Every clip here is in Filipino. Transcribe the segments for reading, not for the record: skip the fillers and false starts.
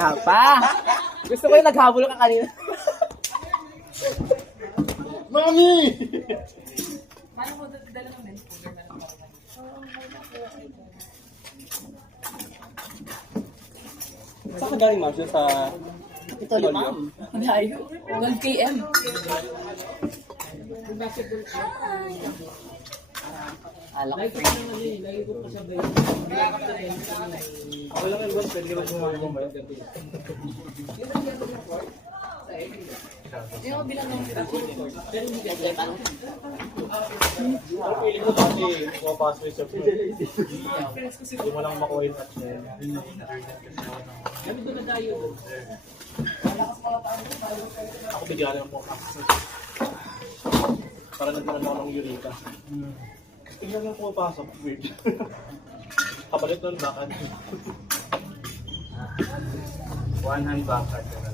Pa! Gusto ko yung naghabol ka kanina. Mami! Paano mo dala ng men's powder na lang? Saan ka galing, Marcio? Sa... Ito limang. Layo. 12 km. Alak. Ako lang yung boss, pwede ka lang sumama mo ba yun? Yung bilang ng pero hindi ka Ang feeling ko dati, pumapasok yung surf. Hindi mo lang makuha yung touch na yun. kami doon na tayo. Ako bigyan lang pumapasok. Parang nagkaroon ako ng Eureka. Tingnan lang pumapasok. Weird. Kapalit nun, bakit? One hand backhand.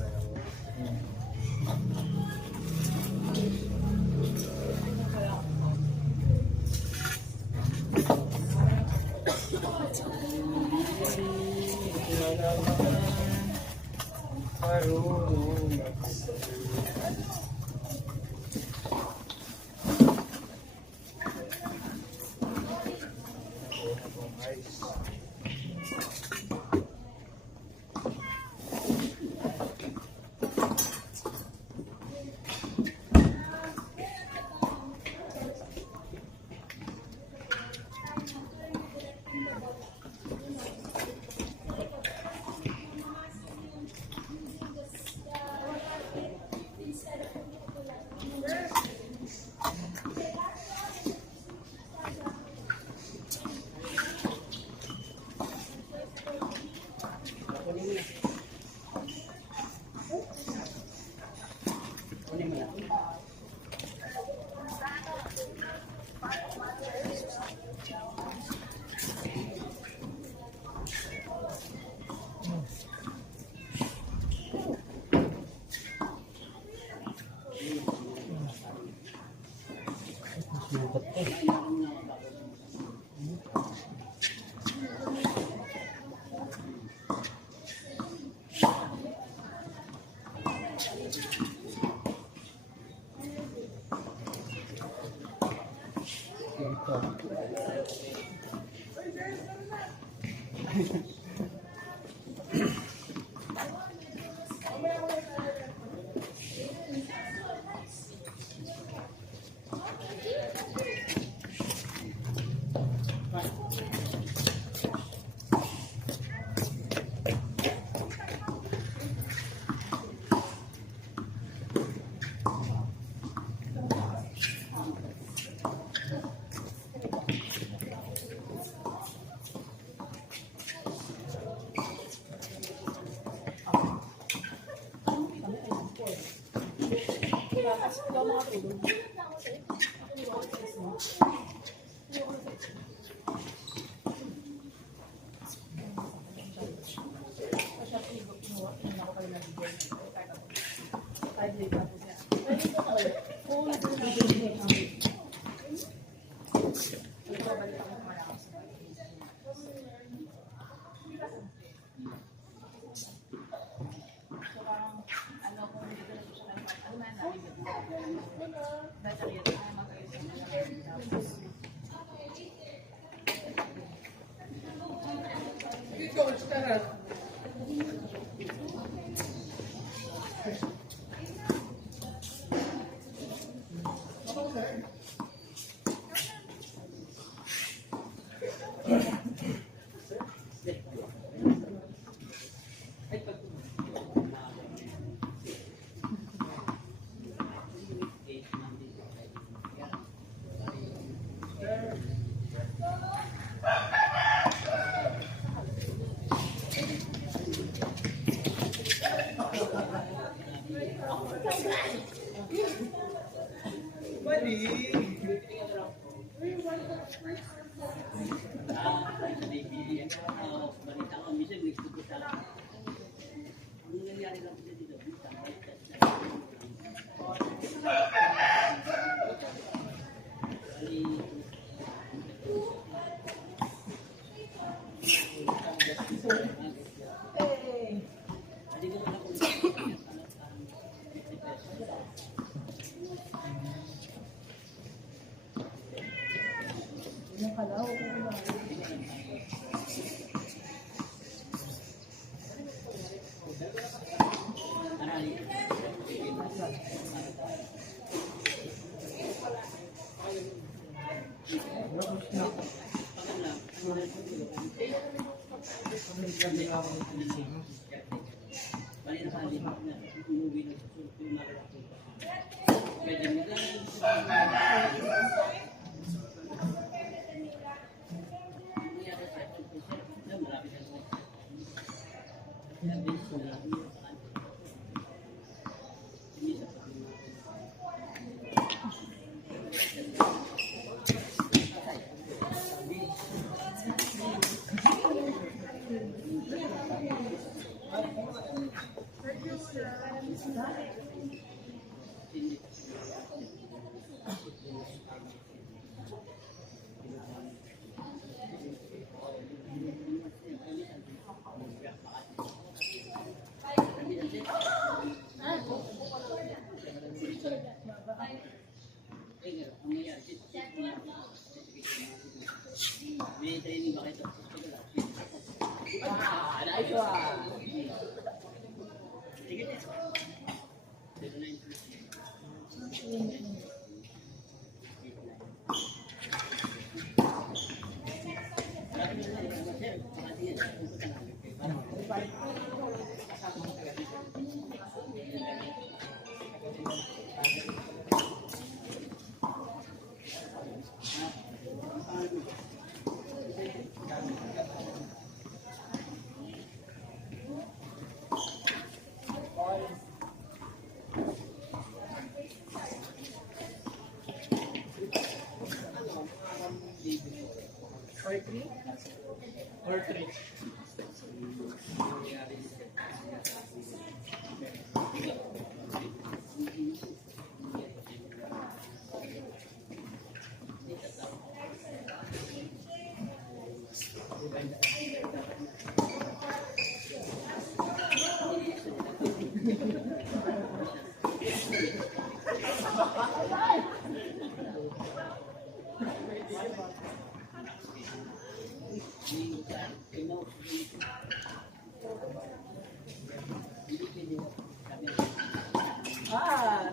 Or 3.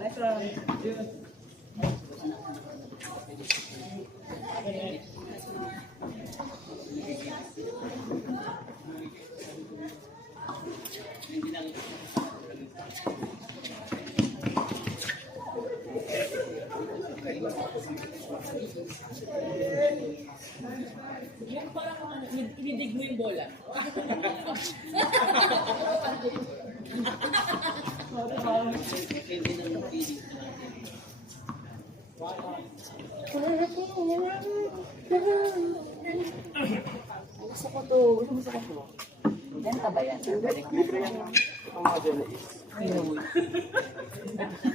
Next round. Yung parang inidig mo yung bola. Gusto ko to. Gusto ko to. Yan ka ba yan? Libre yan lang. Ang mga journalist.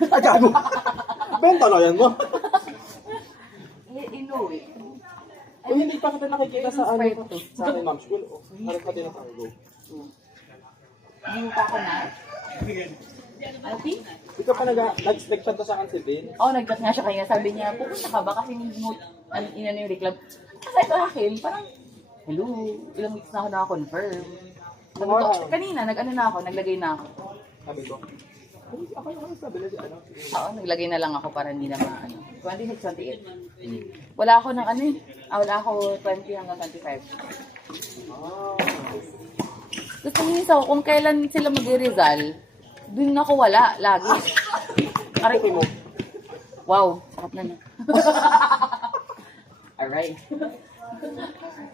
Ah, gago! Benta na yan mo. Inuwi. Kung hindi pa kita nakikita sa ano ko to. Sa akin, ma'am school. Harap ka din ang cargo. Hindi mo pa ako na? Ati? Ikaw pa nag-expect to sa akin si Vin. Oo, nag-chat nga siya kanya. Sabi niya, pupunta ka ba? Kasi hindi mo, inano yung reclam. Kasi sa akin, parang, hello, ilang weeks na ako naka-confirm. Sabi ko, kanina, nag-ano na ako, naglagay na ako. Sabi ko, "Uy, ako naman sabi na si ano. Oo, naglagay na lang ako para hindi na maano. 26, 28. Wala ako ng ano eh. Wala ako 20 hanggang 25. Ah. Gusto minsan, kung kailan sila mag-Rizal, dun ako wala, lagi. Aray Okay mo. Wow, sakap na na. Aray.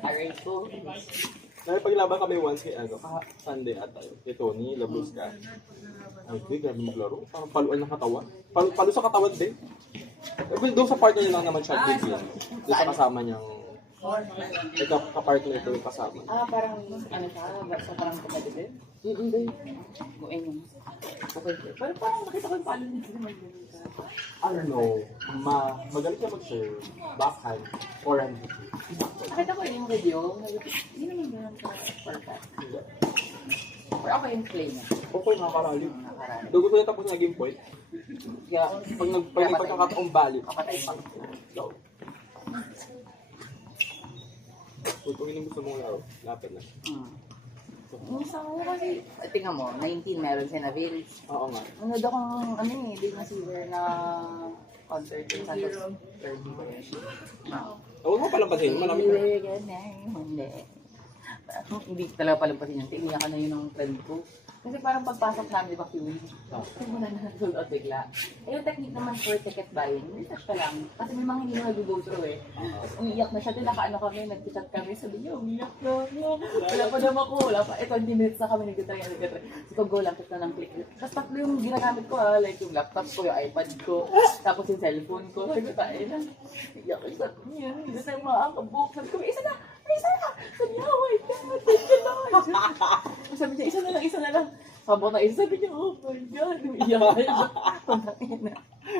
Aray ko. Nakipaglaban kami once kay ano, Sunday at kay Tony, labos ka. Ay, grabe maglaro. Parang paluan ng katawan. Palo sa katawan din. Well, doon sa partner niya lang naman siya big yun. Doon sa kasama niyang kapartner ko yung kasama. Parang ano siya, basta parang competitive? Hindi. Buin yun. Okay. Pero parang nakita ko yung palo niya sila mag-ganun ka. I don't know. Magaling siya mag-serve. Backhand. Forehand. Nakita ko yung video, hindi naman ganun ka perfect. Pero ako yung play niya. Okay, nakakarali. Doon gusto niya tapos na game point. Kaya, Pag nagpagkakataong balik. kapatay pa. Go. Kung hindi gusto mong laro, lapit na. Minsan ko kasi, tingnan mo, 19 meron si Navil. Oo nga. Ano daw kung, ano eh, big na silver na concert in Santos 30 ko yun. Huwag mo palang pasin, marami ka. Hindi talaga palampasin yun. Tingnan ka na yun ng friend ko. Kasi parang pagpasok namin, di ba, queuing? Kasi muna na sold out bigla. Eh, yung technique naman for ticket buying, research ka lang. Kasi may mga hindi mo nag-go through eh. Tapos umiiyak na siya. Tinakaano kami, nag-chat kami. Sabi niya, umiiyak na. Wala pa naman ko. Wala pa. Eh, 20 minutes na kami nag-try. So, pag go lang, tapos na ng click. Tapos tatlo yung ginagamit ko ah. Like yung laptop ko, yung iPad ko, tapos yung cellphone ko. Sabi ko, tayo na. Iyak ko. Sabi niya, hindi tayo makakabook. Sabi ko, isa na! Sabi niya, oh my God, thank you Lord. Sabi niya, isa na lang. Sabot na isa, sabi niya, oh my God, iyak.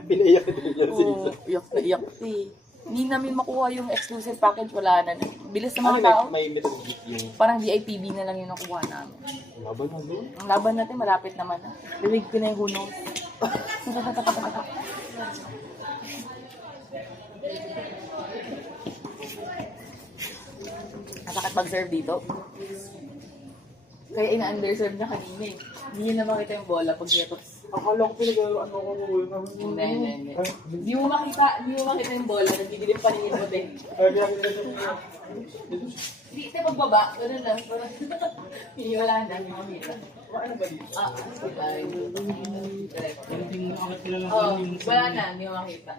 Pinaiyak din yan si Oo, Isa. iyak eh. Hindi namin makuha yung exclusive package, wala na. Bilis ng Ano, mga tao. may metal gift yung Parang VIPB na lang yung nakuha namin. laban na doon. Ang laban natin, malapit naman na. Rinig ko na yung hunong. Masakit mag-serve dito. Kaya ina-underserve niya kanina eh. Hindi niya na makita yung bola pag niya Akala ko pinag-ano ko mo. Hindi. Hindi mo makita yung bola. Nagdidilim pa rin mo din. Hindi, ito pagbaba. Ganun lang. Hindi, wala na. Hindi mo makita. Ano ba dito? Correct. Hindi mo akit nila lang Oh, yung wala na. Hindi mo makita.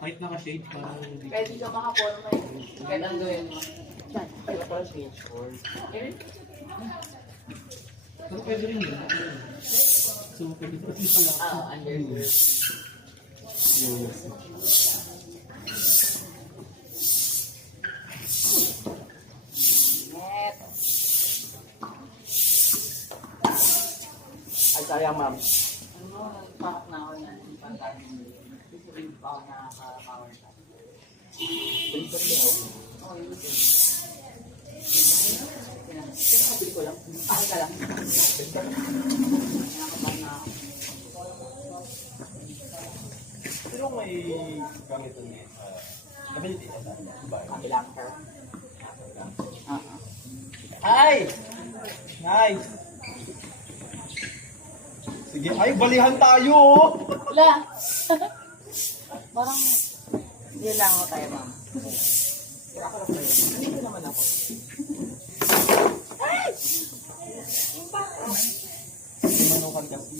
kahit naka-shade parang hindi. Pwede ka makaporma eh. Kahit ang gawin mo. Kaya pala stage 4. Pero pwede rin yun. So, pwede rin pala. Underserve. Net. Ay, sayang ma'am. Ano, nagpakak na ako yan. Kasi rin pa ako nakaka-power shot. Oh, yun din. Pinakabili ko lang. Ay ka lang. Nakakapan na ako. Pero may ganito niya. Ability na tayo. Kabilang her. Ay! Nice! Sige, ay, balihan tayo! Wala! Parang, yun lang ako tayo, ma'am. Pero ako lang ba yun? Nandito naman ako. Manukan kasi.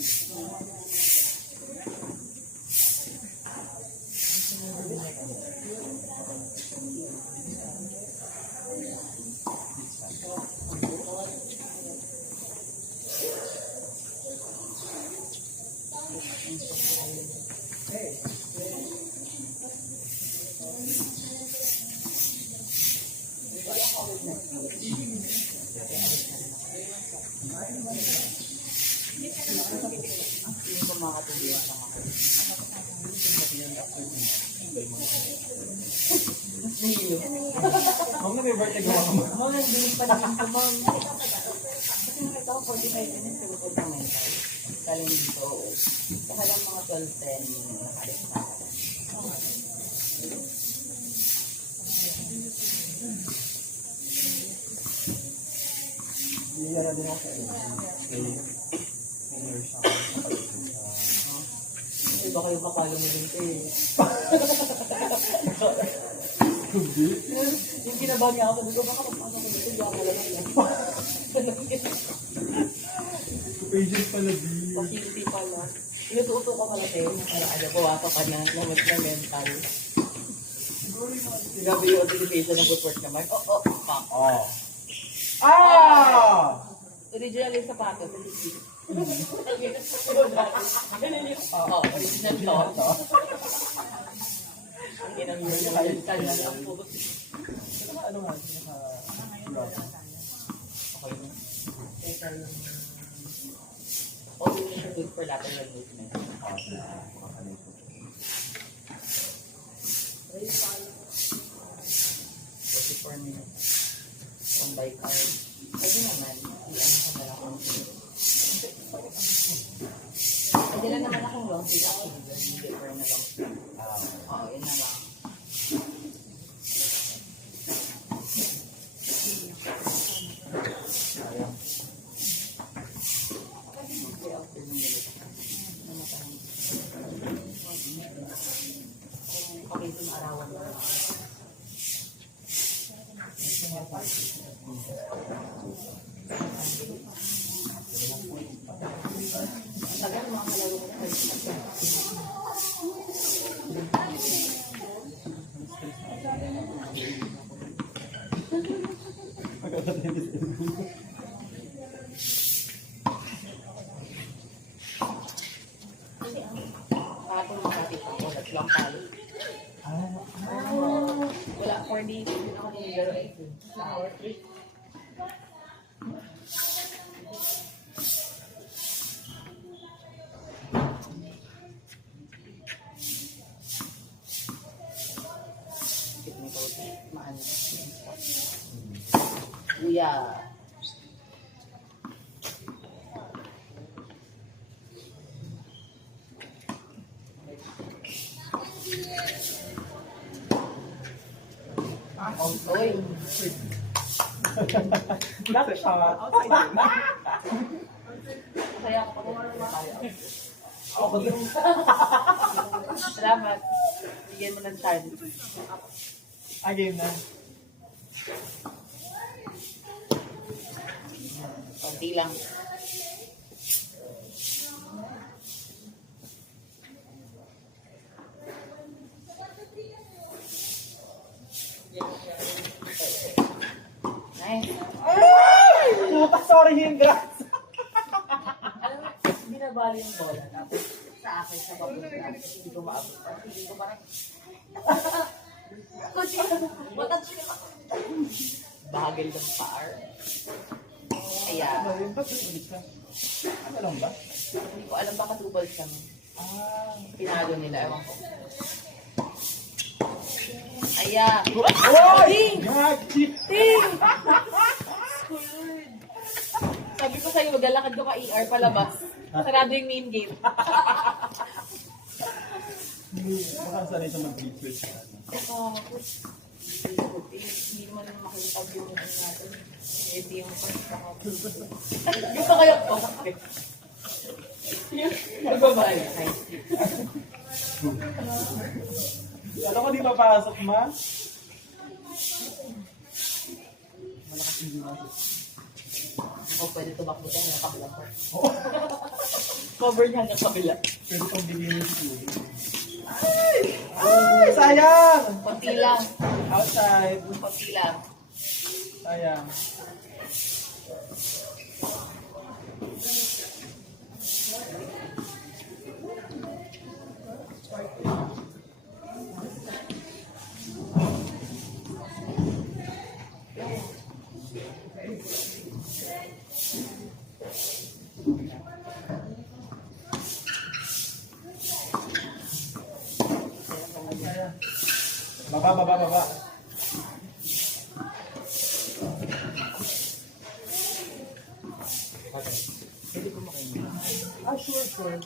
Hindi ko makatulog sa mga. Nahilo. Huwag na may birthday gawa ka mo. Ma'am, nagbilis pa naman ko, ma'am. Kasi nakita ko 45 minutes, sagot ng mental. Kaling dito, saka lang mga 12-10, nakalis na ako. Hindi na din ako sa iyo. May nurse ako sa pagdating sa... Kasi baka yung kapalo mo din ko eh. Yung kinabahan niya ako, sabi ko, baka magpasok ko dito, hindi ako malamang yan. Patient pala, B. Facility pala. Inututo ko pala sa'yo, para alam ko, wapa ka na, namat na mental. Grabe yung anticipation ng footwork naman. Oh, fuck. Oh. Ah! Original yung sapatos. Oo, original to. Ang inang yun, kaya na lang po. Ano nga? Okay. Always good for lateral movement. 44 minutes. Kung by car. Pwede naman. I-ano ka pala kung pwede lang naman akong long feet. Actually, hindi for na long feet. Oo, yun na lang. Sayang Tagal mga kalaro mo. Kapag makatip ako, lang talo. Wala, 4 days. Hindi ako nilaro ito. Sa hour 3. Kuya. Oy. Bakit siya? Outside din. Kaya ako Ako din. Salamat. Bigyan mo ng chance. Game na. Konti lang. Nice. Puta, sorry, Hindra. Alam mo, binabali yung bola. Tapos sa akin, sa babong natin, hindi ko maabot. Hindi ko parang... Kasi, matag siya. Bagel ng par. Kaya, Ano lang ba? hindi ko alam baka tubal siya. Pinalo nila, ewan ko. Aya! Oy! Gagi! Ting! Sabi ko sa'yo, maglalakad ko ka ER palabas. Sarado yung main gate. Baka sanay siya mag-switch. Hindi naman naman makita yung ano natin. Hindi yung first kahapon. Gusto kayo po. Nagbabay. Ano ko di papasok, ma? Malakas hindi na. O pwede tumakbo tayo ng kabila ko. Cover niya ng kabila. Pwede kong bigyan yung school. Ay! Sayang! Konti lang. Outside. Konti lang. Sayang. Baba. Okay. Pwede ko makainin. Sure.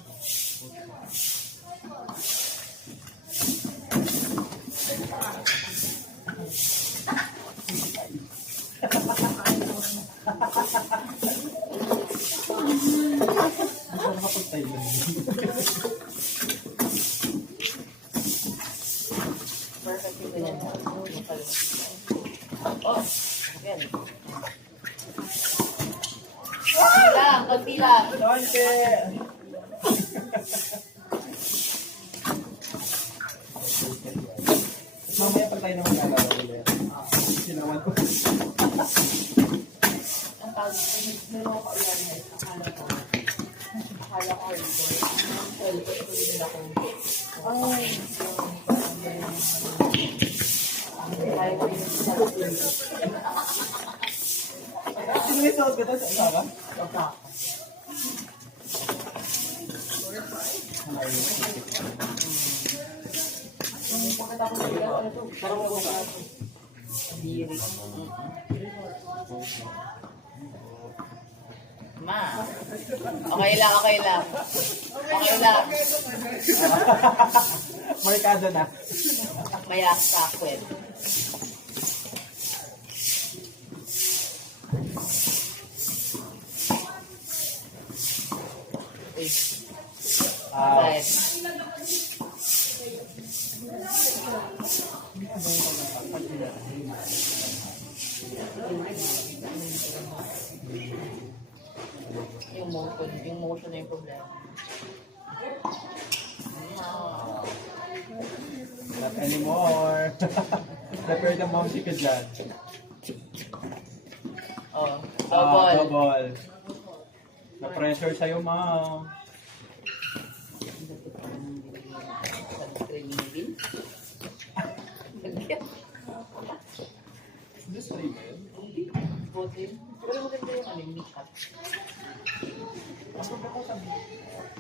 Ano nakapag-tayo lang? Perfect yung ganyan. Oh, again. Konti lang. Donke! Mamaya pag tayo na maglalaro ulit. Sinawan ko. Ang tawag ko, may mga ka-awareness. Akala ko hardcore. Ang ko nila ko. Ay, kaya ko yung sarap. Sino may suot ka to sa isa ba? Baka. Pagkatapos ng ilaw, ano to? Parang ako sa diri. Ma. Okay lang. Markada na. Maya sa kwet. Uy. Right. Yung mo. yung motion na yung problema. Not anymore. Prepare the mousey ka dyan. Oh, Ah, double. double. Na-pressure sa'yo, ma'am. Sunscreen. Is this label? Bote. Pero maganda yung ano, yung makeup. Mas maganda ko sabi.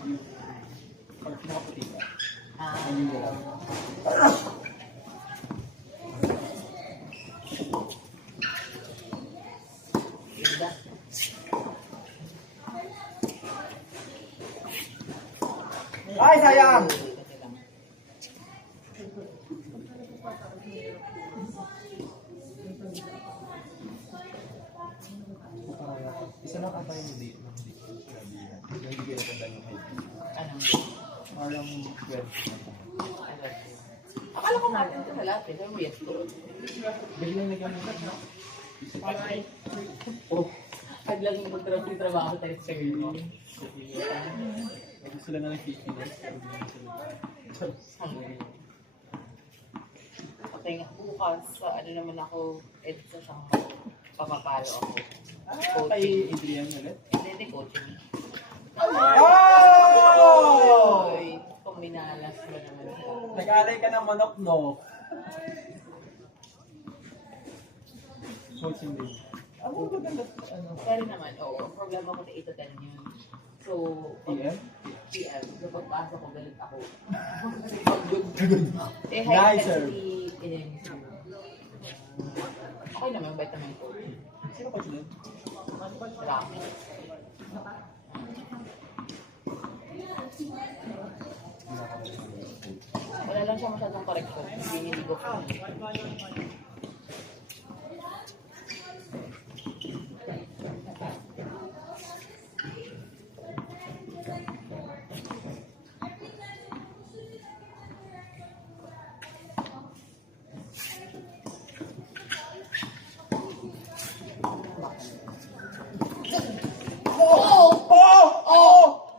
Yung pag pinakaputi ka. Ah, Yung gano'n. ganda. Ay, sayang! Kasi lang. Isa lang ata yung hindi. Hindi ko natanda yung height. Anong Parang 12. Akala ko natin ito sa lahat eh. Pero yes to. Biglang nagkamit na. Oh. Kaglang yung trabaho tayo sa girl mo. Gusto lang na nag-fitness. Okay nga, bukas sa ano naman ako, sa isang papapalo ako. Kay Adrian ulit. Hindi, coaching. Oh! Oy, kung minalas ba naman siya. Nag-alay ka ng manok, no? Coaching din. Ano ba ganda? Ano? Pero naman, oo, ang problema ko na 8 to 10 yun. So, PM? PM, so pagpasok ko, galit ako. Eh, Nice, high sir. intensity, okay naman, vitamin ko. Sino coach din? Marami. Wala lang siya masyadong correction. Hindi ko pa.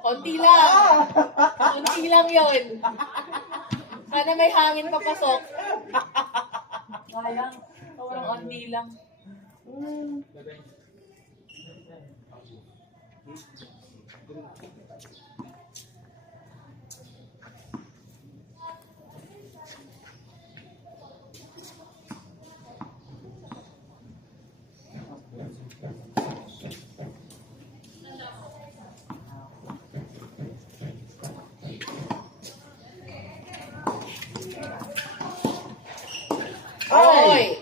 Konti lang. Konti lang yun. Sana may hangin papasok. Sayang. Sobrang konti lang. Oy!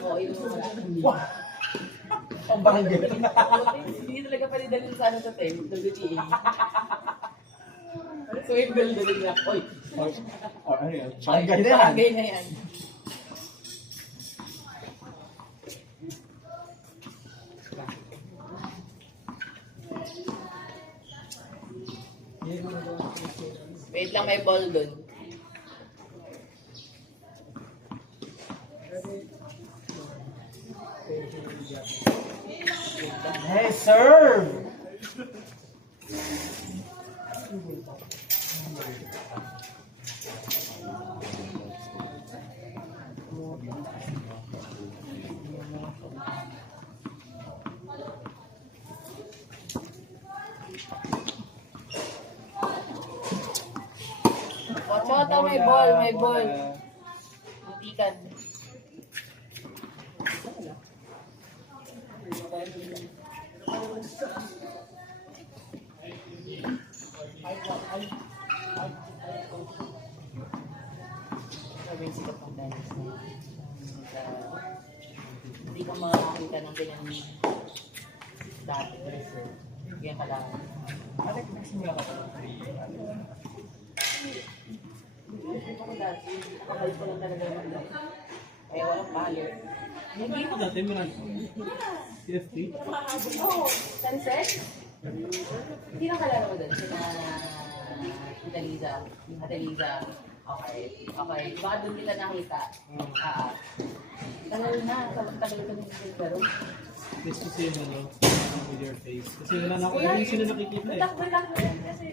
Oo, yun mo. Ang bakit Hindi talaga pwede dalhin sa ano sa tayo, WTA. So, yung dalhin lang. Oy! Or ano yun? Parang ganyan. Bagay na yan. Wait lang, may ball dun. Hey, serve! Ochota, may ball, may ball. Butikan. Sabi yung sikat ng tennis na hindi ka makakita ng ganyan dati. Ganyan ka lang. Ano kung nagsimula ka pa ng 3? Ako dati, nakabalik ko lang talaga naman dati. Kaya walang palo. Hindi ko dati mo lang. CFT? Oo, sunset? Hindi na kalala mo doon. Sina Italiza. Italiza. Okay. Okay. Baka doon kita nakita. Tagal na. Tagal ko din pero Please kasi yun, ano, with your face. Kasi wala na ako, hindi sila nakikita eh. Batak-batak na yan kasi.